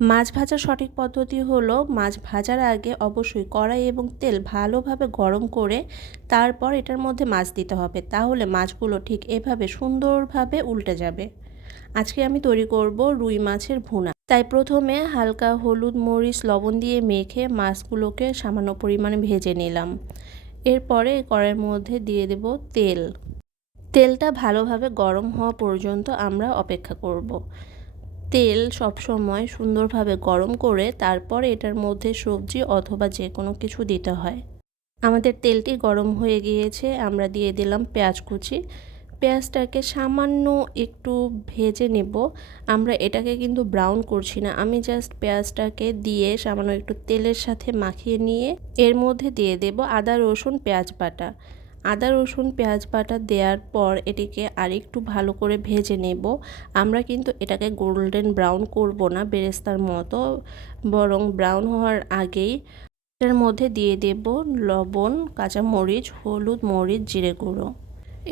মাছ ভাজার সঠিক পদ্ধতি হলো মাছ ভাজার আগে অবশ্যই কড়াই এবং তেল ভালোভাবে গরম করে তারপর এটার মধ্যে মাছ দিতে হবে, তাহলে মাছগুলো ঠিক এভাবে সুন্দরভাবে উল্টে যাবে। আজকে আমি তৈরি করব রুই মাছের ভুনা। তাই প্রথমে হালকা হলুদ মরিচ লবণ দিয়ে মেখে মাছগুলোকে সামান্য পরিমাণে ভেজে নিলাম। এরপরে কড়াইয়ের মধ্যে দিয়ে দেব তেল। তেলটা ভালোভাবে গরম হওয়া পর্যন্ত আমরা অপেক্ষা করব। তেল সবসময় সুন্দরভাবে গরম করে তারপর এটার মধ্যে সবজি অথবা যে কোনো কিছু দিতে হয়। আমাদের তেলটি গরম হয়ে গিয়েছে, আমরা দিয়ে দিলাম পেঁয়াজ কুচি। পেঁয়াজটাকে সামান্য একটু ভেজে নেব। আমরা এটাকে কিন্তু ব্রাউন করছি না, আমি জাস্ট পেঁয়াজটাকে দিয়ে সামান্য একটু তেলের সাথে মাখিয়ে নিয়ে এর মধ্যে দিয়ে দেব আদা রসুন পেঁয়াজ বাটা। আদা রসুন পেঁয়াজ বাটা দেওয়ার পর এটিকে আরেকটু ভালো করে ভেজে নেব। আমরা কিন্তু এটাকে গোল্ডেন ব্রাউন করব না বেরেস্তার মতো, বরং ব্রাউন হওয়ার আগেই এর মধ্যে দিয়ে দেব লবণ, কাঁচা মরিচ, হলুদ, মরিচ, জিরে গুঁড়ো।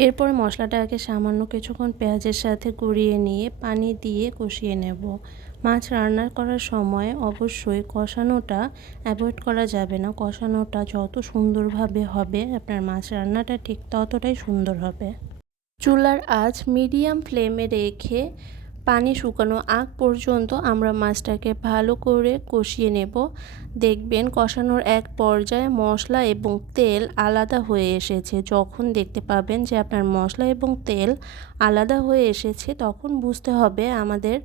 এরপরে মশলাটাকে সামান্য কিছুক্ষণ পেঁয়াজের সাথে গুঁড়িয়ে নিয়ে পানি দিয়ে কষিয়ে নেব। মাছ রান্না করার সময় অবশ্যই কষানোটা অ্যাভয়েড করা যাবে না। কষানোটা যত সুন্দরভাবে হবে আপনার মাছ রান্নাটা ঠিক ততটাই সুন্দর হবে। চুলার আঁচ মিডিয়াম ফ্লেমে রেখে পানি শুকানো আগ পর্যন্ত আমরা মাছটাকে ভালো করে কষিয়ে নেব। দেখবেন কষানোর এক পর্যায়ে মশলা এবং তেল আলাদা হয়ে এসেছে। যখন দেখতে পাবেন যে আপনার মশলা এবং তেল আলাদা হয়ে এসেছে, তখন বুঝতে হবে আমাদের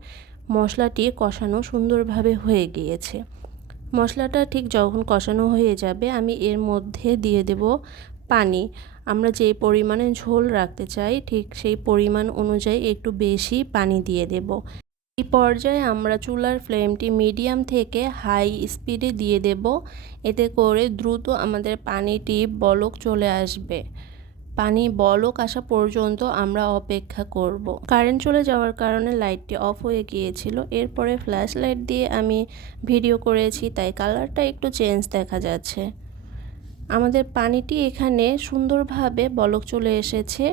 মশলাটি কষানো সুন্দরভাবে হয়ে গিয়েছে। মশলাটা ঠিক যখন কষানো হয়ে যাবে আমি এর মধ্যে দিয়ে দেব পানি। আমরা যে পরিমাণে ঝোল রাখতে চাই ঠিক সেই পরিমাণ অনুযায়ী একটু বেশি পানি দিয়ে দেব। এই পর্যায়ে আমরা চুলার ফ্লেমটি মিডিয়াম থেকে হাই স্পিডে দিয়ে দেব। এতে করে দ্রুত আমাদের পানিটি বলক চলে আসবে। পানি বলক আসা পর্যন্ত আমরা অপেক্ষা করব। কারেন্ট চলে যাওয়ার কারণে লাইটটি অফ হয়ে গিয়েছিল। এরপরে ফ্ল্যাশ লাইট দিয়ে আমি ভিডিও করেছি, তাই কালারটা একটু চেঞ্জ দেখা যাচ্ছে। আমাদের পানিটি এখানে সুন্দরভাবে বলক চলে এসেছে।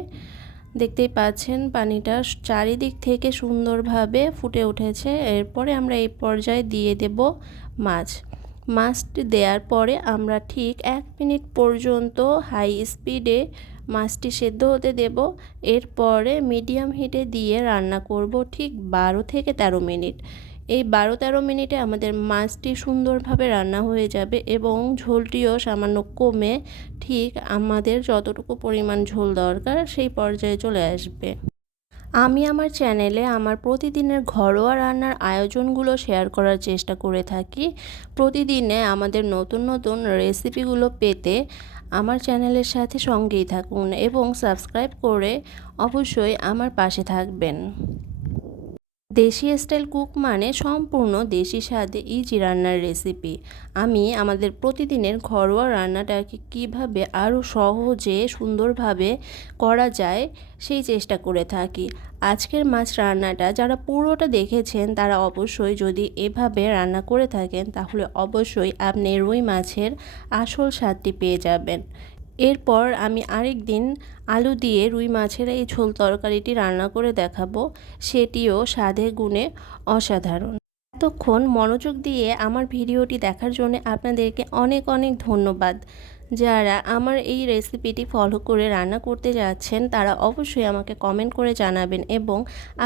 দেখতেই পাচ্ছেন পানিটা চারিদিক থেকে সুন্দরভাবে ফুটে উঠেছে। এরপরে আমরা এই পর্যায়ে দিয়ে দেব মাছটি দেওয়ার পরে আমরা ঠিক 1 মিনিট পর্যন্ত হাই স্পিডে মাছটি সেদ্ধ হতে দেব। এরপরে মিডিয়াম হিটে দিয়ে রান্না করব ঠিক 12 থেকে 13 মিনিট। এই 12-13 মিনিটে আমাদের মাছটি সুন্দরভাবে রান্না হয়ে যাবে এবং ঝোলটিও সামান্য কমে ঠিক আমাদের যতটুকু পরিমাণ ঝোল দরকার সেই পর্যায়ে চলে আসবে। আমি আমার চ্যানেলে আমার প্রতিদিনের ঘরোয়া রান্নার আয়োজনগুলো শেয়ার করার চেষ্টা করে থাকি। প্রতিদিনে আমাদের নতুন নতুন রেসিপিগুলো পেতে আমার চ্যানেলের সাথে সঙ্গেই থাকুন এবং সাবস্ক্রাইব করে অবশ্যই আমার পাশে থাকবেন। দেশি স্টাইল কুক মানে সম্পূর্ণ দেশি স্বাদে ইজি রান্নার রেসিপি। আমি আমাদের প্রতিদিনের ঘরোয়া রান্নাটাকে কিভাবে আরও সহজে সুন্দরভাবে করা যায় সেই চেষ্টা করে থাকি। আজকের মাছ রান্নাটা যারা পুরোটা দেখেছেন তারা অবশ্যই যদি এভাবে রান্না করে থাকেন তাহলে অবশ্যই আপনি রুই মাছের আসল স্বাদটি পেয়ে যাবেন। এরপর আমি আরেক দিন আলু দিয়ে রুই মাছের এই ঝোল তরকারিটি রান্না করে দেখাবো, সেটিও স্বাদে গুণে অসাধারণ। এতক্ষণ মনোযোগ দিয়ে আমার ভিডিওটি দেখার জন্য আপনাদেরকে অনেক অনেক ধন্যবাদ। যারা আমার এই রেসিপিটি ফলো করে রান্না করতে যাচ্ছেন তারা অবশ্যই আমাকে কমেন্ট করে জানাবেন এবং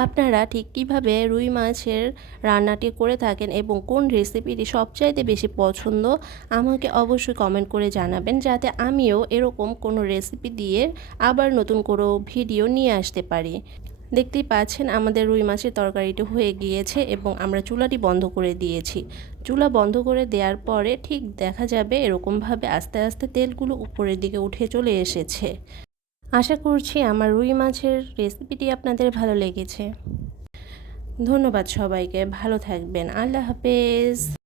আপনারা ঠিক কীভাবে রুই মাছের রান্নাটি করে থাকেন এবং কোন রেসিপিটি সবচাইতে বেশি পছন্দ আমাকে অবশ্যই কমেন্ট করে জানাবেন, যাতে আমিও এরকম কোনো রেসিপি দিয়ে আবার নতুন কোনো ভিডিও নিয়ে আসতে পারি। দেখতেই পাচ্ছেন আমাদের রুই মাছের তরকারিটি হয়ে গিয়েছে এবং আমরা চুলাটি বন্ধ করে দিয়েছি। চুলা বন্ধ করে দেওয়ার পরে ঠিক দেখা যাবে এরকমভাবে আস্তে আস্তে তেলগুলো উপরের দিকে উঠে চলে এসেছে। আশা করছি আমার রুই মাছের রেসিপিটি আপনাদের ভালো লেগেছে। ধন্যবাদ সবাইকে, ভালো থাকবেন। আল্লাহ হাফেজ।